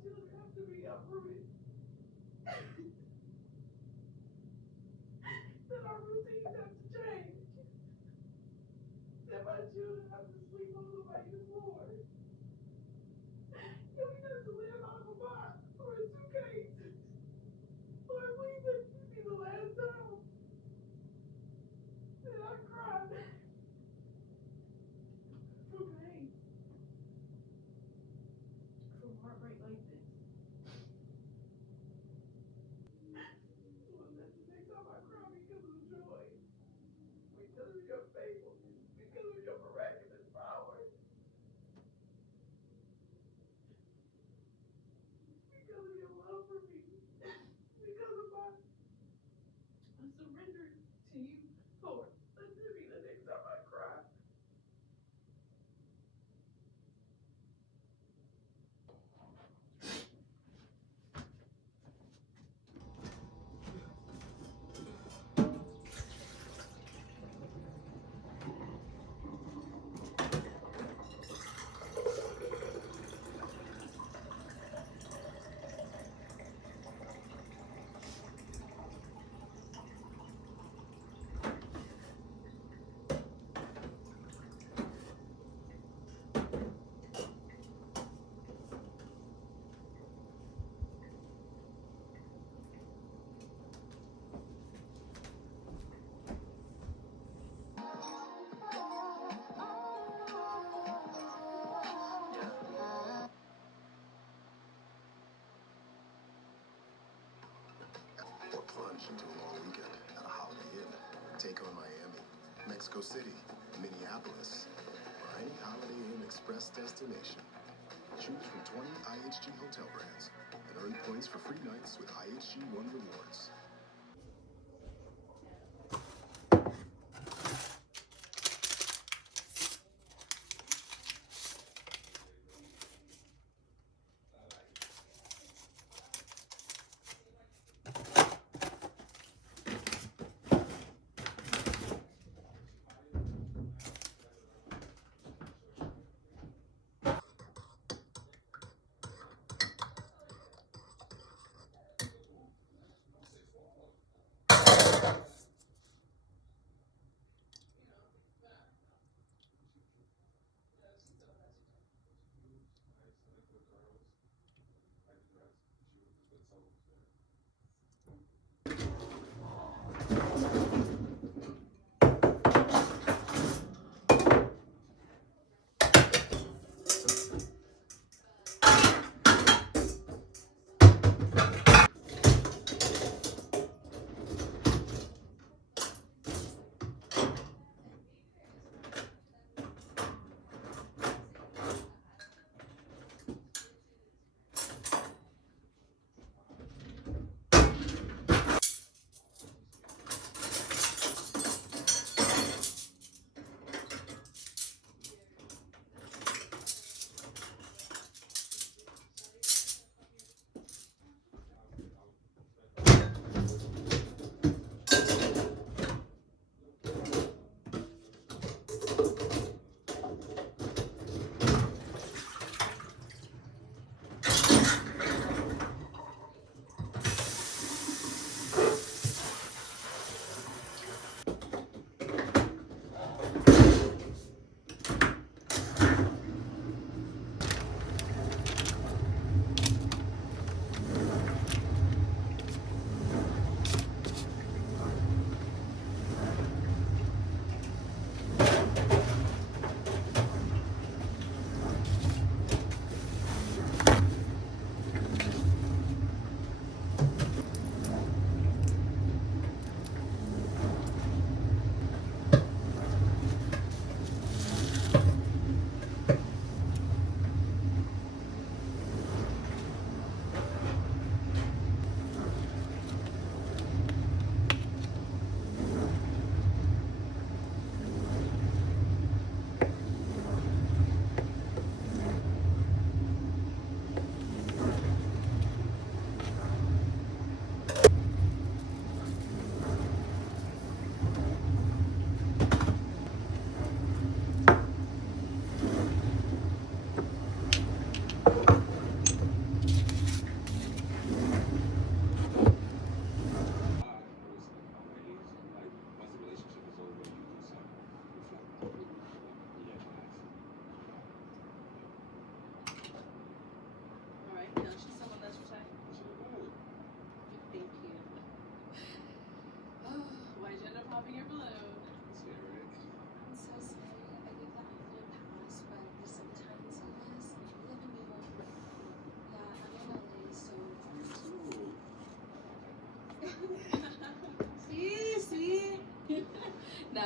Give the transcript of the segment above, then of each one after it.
children have to be uprooted. That our routines have to change. That my children have to sleep on the main floor. And we have to live out of a box or a suitcase. Lord, please let this be the last time that I cry from pain, from heartbreak like this. Lord, let the next time I cry because of joy, because of your faithfulness, because of your miraculous power, because of your love for me, because of my surrender to you, Lord. Let this be the next time I cry. Or plunge into a long weekend at a Holiday Inn. Take on Miami, Mexico City, Minneapolis, or any Holiday Inn Express destination. Choose from 20 IHG hotel brands and earn points for free nights with IHG One Rewards.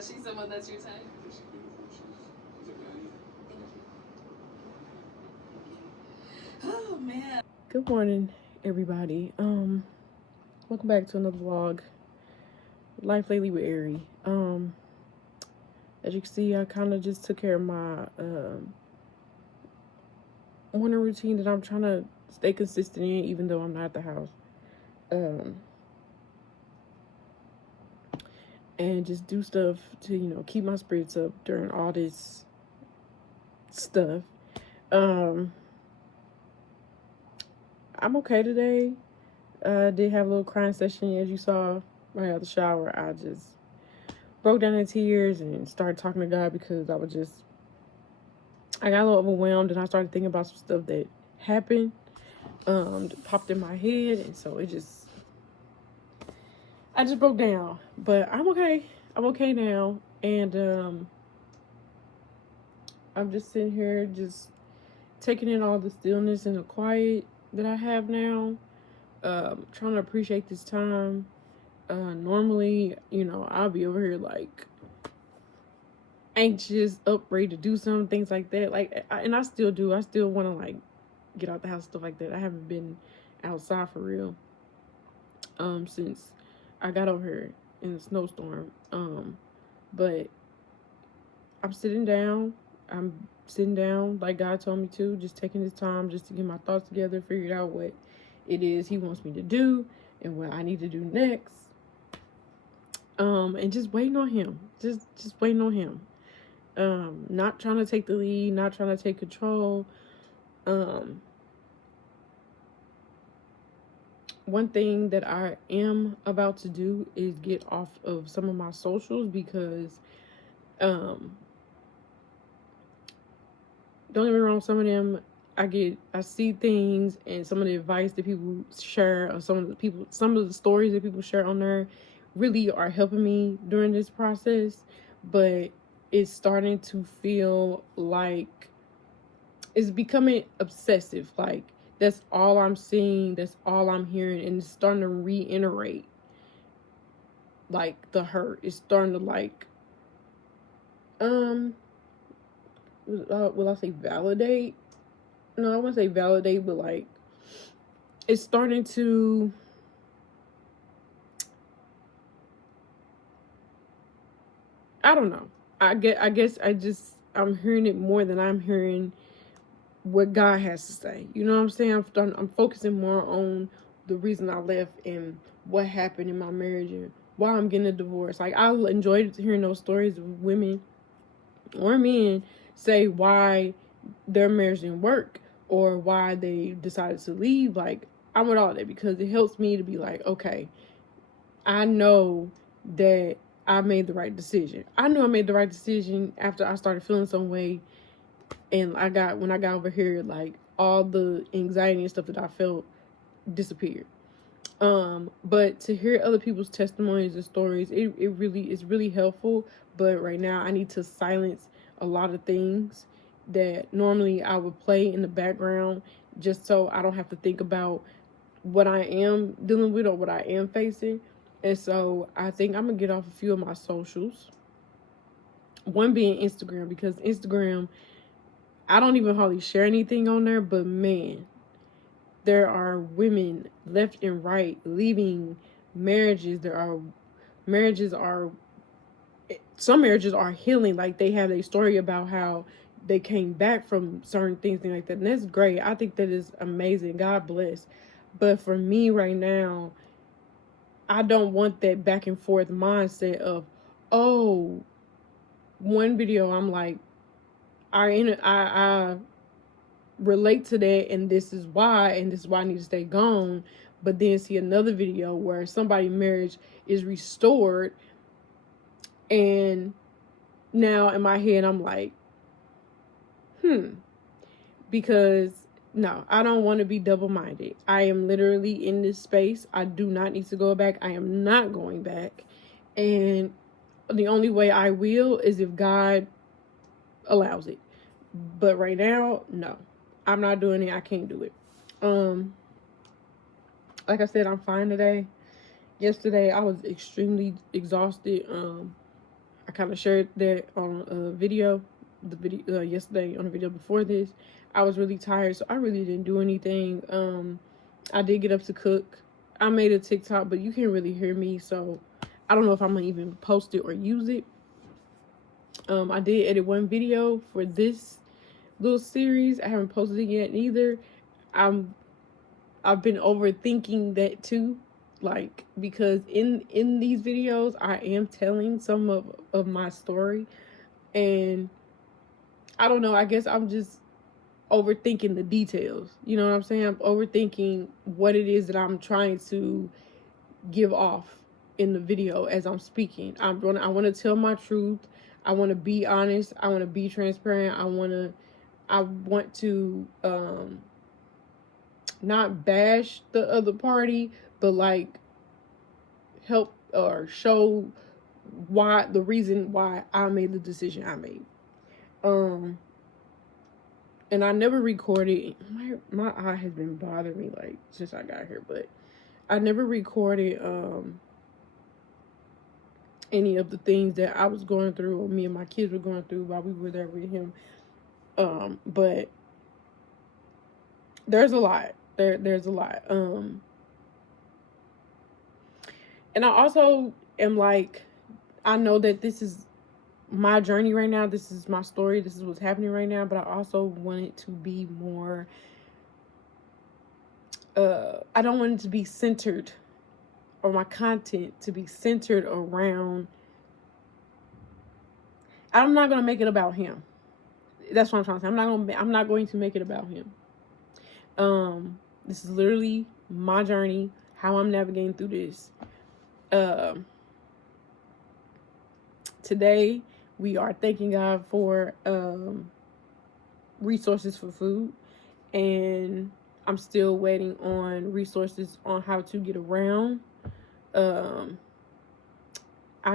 she's someone that's your type. She's beautiful. She's a good. Oh man. Good morning, everybody. Welcome back to another vlog. Life lately with Arie. As you can see, I kind of just took care of my morning routine that I'm trying to stay consistent in, even though I'm not at the house. And just do stuff to, keep my spirits up during all this stuff. I'm okay today. I did have a little crying session, as you saw right out of the shower. I just broke down in tears and started talking to God because I got a little overwhelmed, and I started thinking about some stuff that happened, that popped in my head, and so I just broke down. But I'm okay. I'm okay now, and I'm just sitting here just taking in all the stillness and the quiet that I have now. Trying to appreciate this time. Normally, I'll be over here like anxious, up, ready to do some things like that. And I still do. I still want to like get out the house, stuff like that. I haven't been outside for real since I got over here in the snowstorm. But I'm sitting down like God told me to, just taking this time just to get my thoughts together, figure out what it is He wants me to do and what I need to do next. And just waiting on Him. Just waiting on Him. Not trying to take the lead, not trying to take control. One thing that I am about to do is get off of some of my socials because, don't get me wrong, some of them I see things, and some of the advice that people share, or some of the stories that people share on there really are helping me during this process, but it's starting to feel like it's becoming obsessive. Like, that's all I'm seeing, that's all I'm hearing, and it's starting to reiterate like the hurt. It's starting to like will I say validate? No, I wouldn't say validate, but like it's starting to I don't know. I guess I'm hearing it more than I'm hearing what God has to say. You know what I'm saying? I'm focusing more on the reason I left and what happened in my marriage and why I'm getting a divorce. Like, I enjoyed hearing those stories of women or men say why their marriage didn't work or why they decided to leave. Like, I want all that because it helps me to be like, okay, I know that I made the right decision. I knew I made the right decision after I started feeling some way, and when I got over here, like, all the anxiety and stuff that I felt disappeared. But to hear other people's testimonies and stories, it really is really helpful. But right now I need to silence a lot of things that normally I would play in the background, just so I don't have to think about what I am dealing with or what I am facing. And so I think I'm gonna get off a few of my socials. One being Instagram, because Instagram, I don't even hardly share anything on there, but man, there are women left and right leaving marriages. Some marriages are healing. Like, they have a story about how they came back from certain things like that. And that's great. I think that is amazing. God bless. But for me right now, I don't want that back and forth mindset of, oh, one video I'm like, I relate to that, and this is why I need to stay gone. But then see another video where somebody's marriage is restored, and now in my head I'm like, because no, I don't want to be double-minded. I am literally in this space. I do not need to go back. I am not going back. And the only way I will is if God allows it. But right now, no. I'm not doing it. I can't do it. Like I said, I'm fine today. Yesterday I was extremely exhausted. I kind of shared that on a video, yesterday on a video before this. I was really tired, so I really didn't do anything. I did get up to cook. I made a TikTok, but you can't really hear me, so I don't know if I'm gonna even post it or use it. I did edit one video for this little series. I haven't posted it yet either. I've been overthinking that too, like, because in these videos I am telling some of my story, and I don't know, I guess I'm just overthinking the details. You know what I'm saying? I'm overthinking what it is that I'm trying to give off in the video as I'm speaking. I want to tell my truth. I want to be honest. I want to be transparent. I want to not bash the other party, but like help or show the reason why I made the decision I made. And I never recorded. My eye has been bothering me like since I got here, but I never recorded any of the things that I was going through or me and my kids were going through while we were there with him. But there's a lot. There's a lot. And I also am like, I know that this is my journey right now. This is my story. This is what's happening right now. But I also want it to be more, I don't want it to be centered, or my content to be centered around, I'm not going to make it about him. That's what I'm trying to say. I'm not going to make it about him. This is literally my journey, how I'm navigating through this. Today, we are thanking God for resources for food, and I'm still waiting on resources on how to get around. I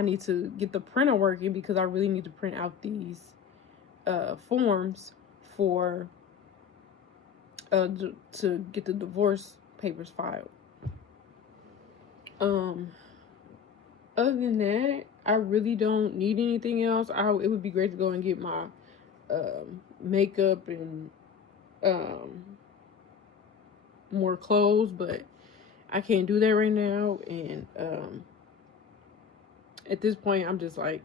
need to get the printer working because I really need to print out these forms for to get the divorce papers filed. Other than that, I really don't need anything else. It would be great to go and get my makeup and more clothes, but I can't do that right now. And at this point, I'm just like,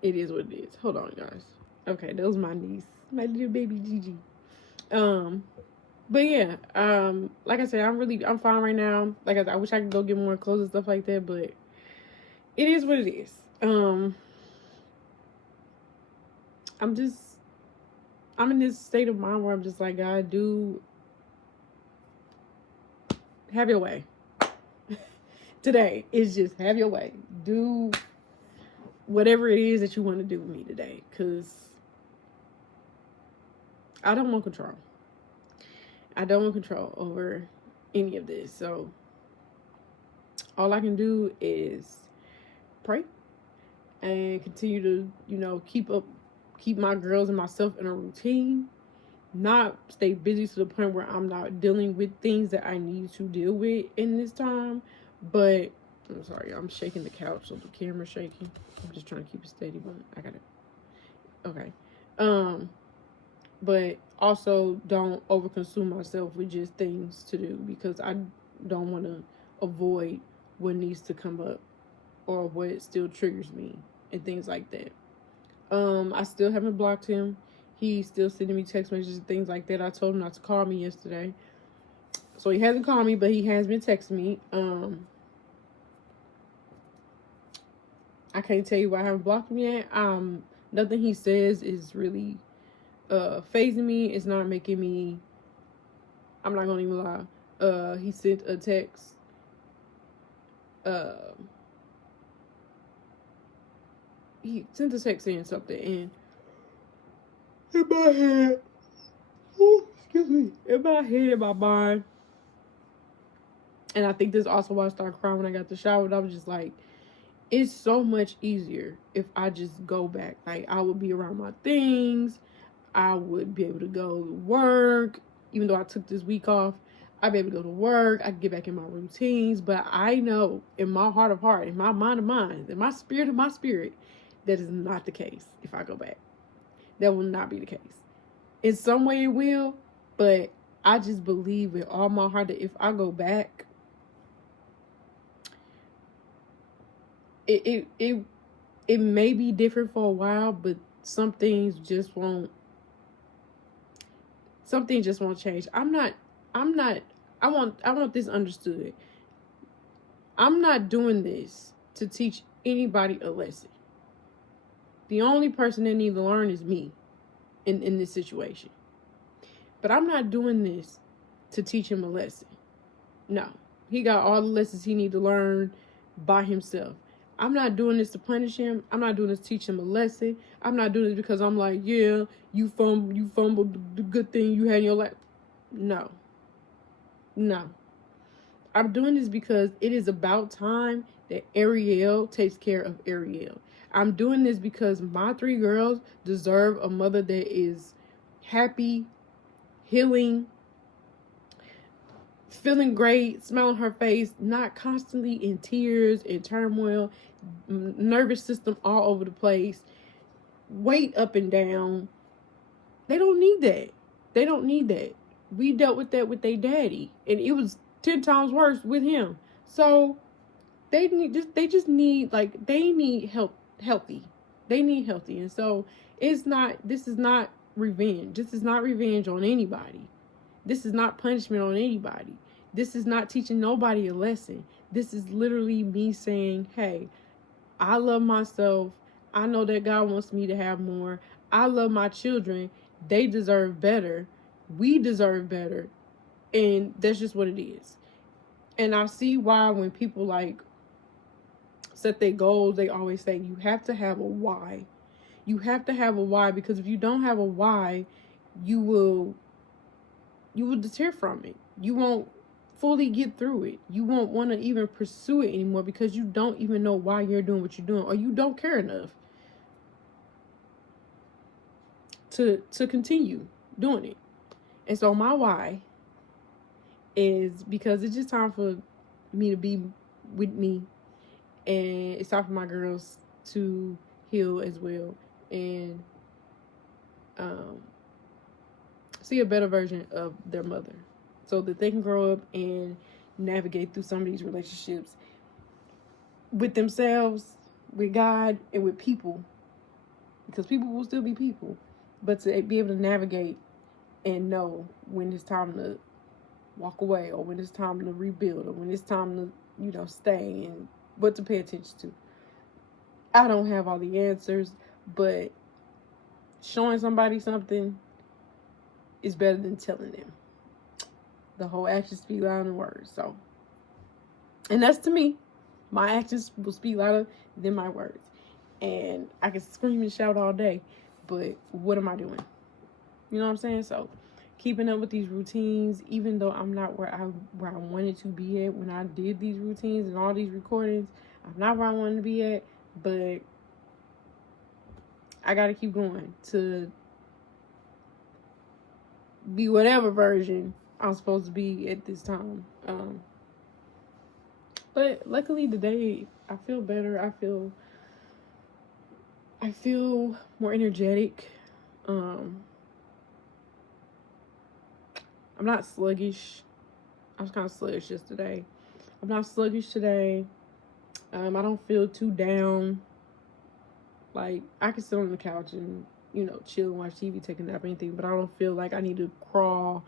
it is what it is. Hold on, guys. Okay, that was my niece, my little baby Gigi. But yeah, like I said, I'm fine right now. Like I wish I could go get more clothes and stuff like that, but it is what it is. I'm in this state of mind where I'm just like, God, have your way. Today is just have your way. Do whatever it is that you want to do with me today, because I don't want control. I don't want control over any of this. So all I can do is pray and continue to, keep my girls and myself in a routine, not stay busy to the point where I'm not dealing with things that I need to deal with in this time. But I'm sorry, I'm shaking the couch, so the camera's shaking. I'm just trying to keep it steady, but I got it. Okay. But also don't overconsume myself with just things to do, because I don't want to avoid what needs to come up or what still triggers me and things like that. I still haven't blocked him. He's still sending me text messages and things like that. I told him not to call me yesterday, so he hasn't called me, but he has been texting me. I can't tell you why I haven't blocked him yet. Nothing he says is really phasing me. It's not making me, I'm not gonna even lie. He sent a text he sent a text saying something, and in my head, in my head, in my mind, and I think this is also why I started crying when I got the shower. And I was just like, it's so much easier if I just go back. Like, I would be around my things. I would be able to go to work. Even though I took this week off, I'd be able to go to work. I could get back in my routines. But I know in my heart of heart, in my mind of mind, in my spirit of my spirit, That is not the case if I go back. That will not be the case. In some way it will, but I just believe with all my heart that if I go back, it may be different for a while, but some things just won't change. I want this understood. I'm not doing this to teach anybody a lesson. The only person that needs to learn is me in this situation. But I'm not doing this to teach him a lesson. No. He got all the lessons he needs to learn by himself. I'm not doing this to punish him. I'm not doing this to teach him a lesson. I'm not doing this because I'm like, yeah, you fumbled the good thing you had in your life. No. I'm doing this because it is about time that Ariel takes care of Ariel. I'm doing this because my 3 girls deserve a mother that is happy, healing, feeling great, smile on her face, not constantly in tears and turmoil, nervous system all over the place, weight up and down. They don't need that. We dealt with that with their daddy, and it was 10 times worse with him. So they need help, healthy. They need healthy. And so this is not revenge. This is not revenge on anybody. This is not punishment on anybody. This is not teaching nobody a lesson. This is literally me saying, hey, I love myself. I know that God wants me to have more. I love my children. They deserve better. We deserve better. And that's just what it is. And I see why when people like set their goals, they always say you have to have a why. You have to have a why, because if you don't have a why, you will deter from it. You won't fully get through it. You won't want to even pursue it anymore because you don't even know why you're doing what you're doing, or you don't care enough to continue doing it. And so my why is because it's just time for me to be with me, and it's time for my girls to heal as well, and see a better version of their mother, so that they can grow up and navigate through some of these relationships with themselves, with God, and with people, because people will still be people, but to be able to navigate and know when it's time to walk away, or when it's time to rebuild, or when it's time to stay, and what to pay attention to. I don't have all the answers, but showing somebody something is better than telling them. The whole actions speak louder than words. So, and that's to me. My actions will speak louder than my words. And I can scream and shout all day, but what am I doing? You know what I'm saying? So, keeping up with these routines, even though I'm not where I wanted to be at when I did these routines and all these recordings, I'm not where I wanted to be at, but I got to keep going to be whatever version I'm supposed to be at this time. But luckily today I feel better. I feel more energetic. I'm not sluggish. I was kind of sluggish yesterday. I'm not sluggish today. I don't feel too down. Like, I can sit on the couch and, chill and watch TV, take a nap, anything, but I don't feel like I need to crawl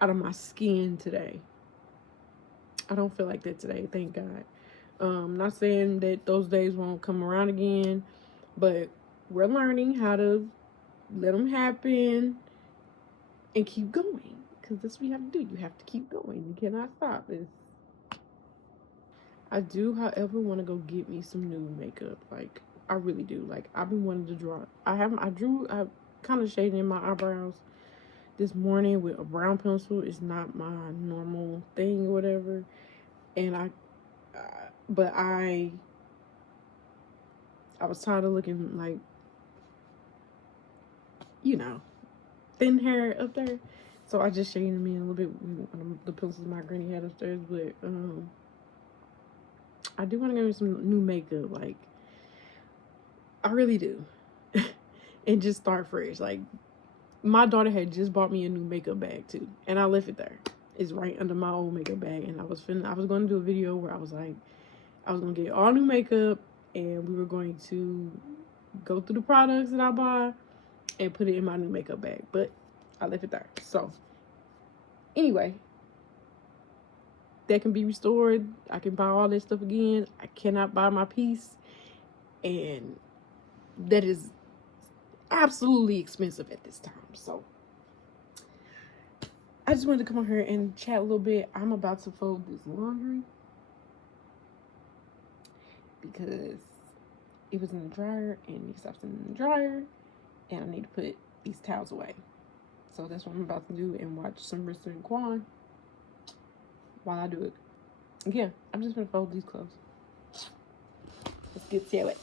out of my skin today. I don't feel like that today, thank God. Not saying that those days won't come around again, but we're learning how to let them happen and keep going, because that's what you have to do. You have to keep going. You cannot stop. I do, however, want to go get me some new makeup. Like, I really do. Like, I've been wanting to draw. I kind of shaded in my eyebrows this morning with a brown pencil. It's not my normal thing or whatever. And I was tired of looking like, thin hair up there. So I just shaded them in a little bit with the pencils my granny had upstairs. But I do want to get me some new makeup. Like, I really do. And just start fresh. Like, my daughter had just bought me a new makeup bag too, and I left it there. It's right under my old makeup bag, and I was going to do a video where I was like, I was going to get all new makeup, and we were going to go through the products that I buy and put it in my new makeup bag, but I left it there. So anyway, that can be restored. I can buy all that stuff again. I cannot buy my piece, and that is absolutely expensive at this time. So I just wanted to come on here and chat a little bit. I'm about to fold this laundry because it was in the dryer and it stopped in the dryer, and I need to put these towels away. So that's what I'm about to do, and watch some Rissa and Quan while I do it. Yeah, I'm just gonna fold these clothes. Let's get to it.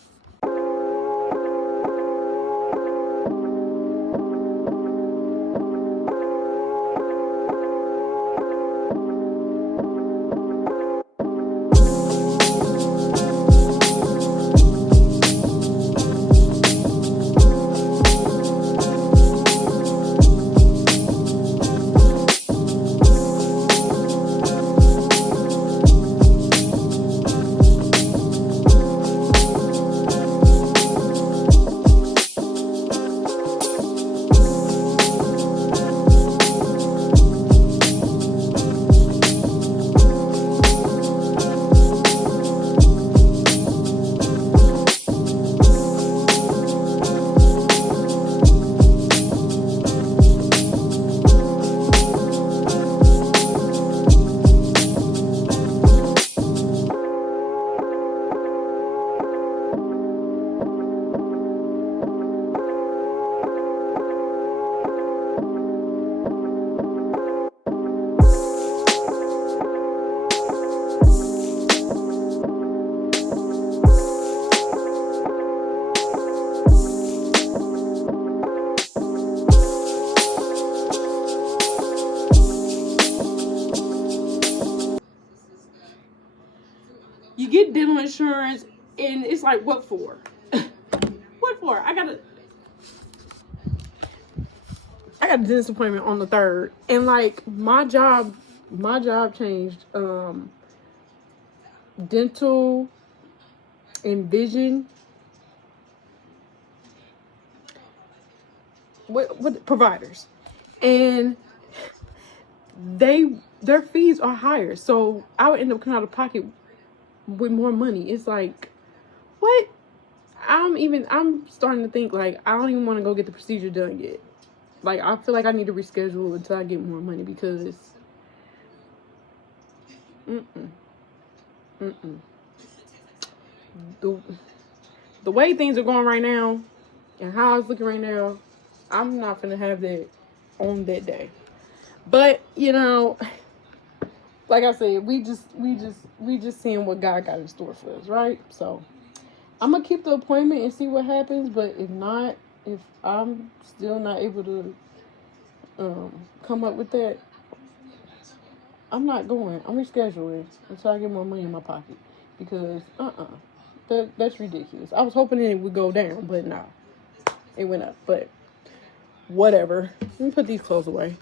You get dental insurance, and it's like, what for? What for? I got a dentist appointment on the 3rd, and like my job changed. Dental and vision. What providers, and their fees are higher, so I would end up coming out of pocket with more money. It's like, what? I'm starting to think like I don't even want to go get the procedure done yet. Like, I feel like I need to reschedule until I get more money, because the way things are going right now and how it's looking right now, I'm not gonna have that on that day. But you know, like I said, we just seeing what God got in store for us, right? So I'm gonna keep the appointment and see what happens. But if I'm still not able to come up with that, I'm not going. I'm rescheduling until I get more money in my pocket, because that's ridiculous. I was hoping it would go down, but no, it went up. But whatever. Let me put these clothes away.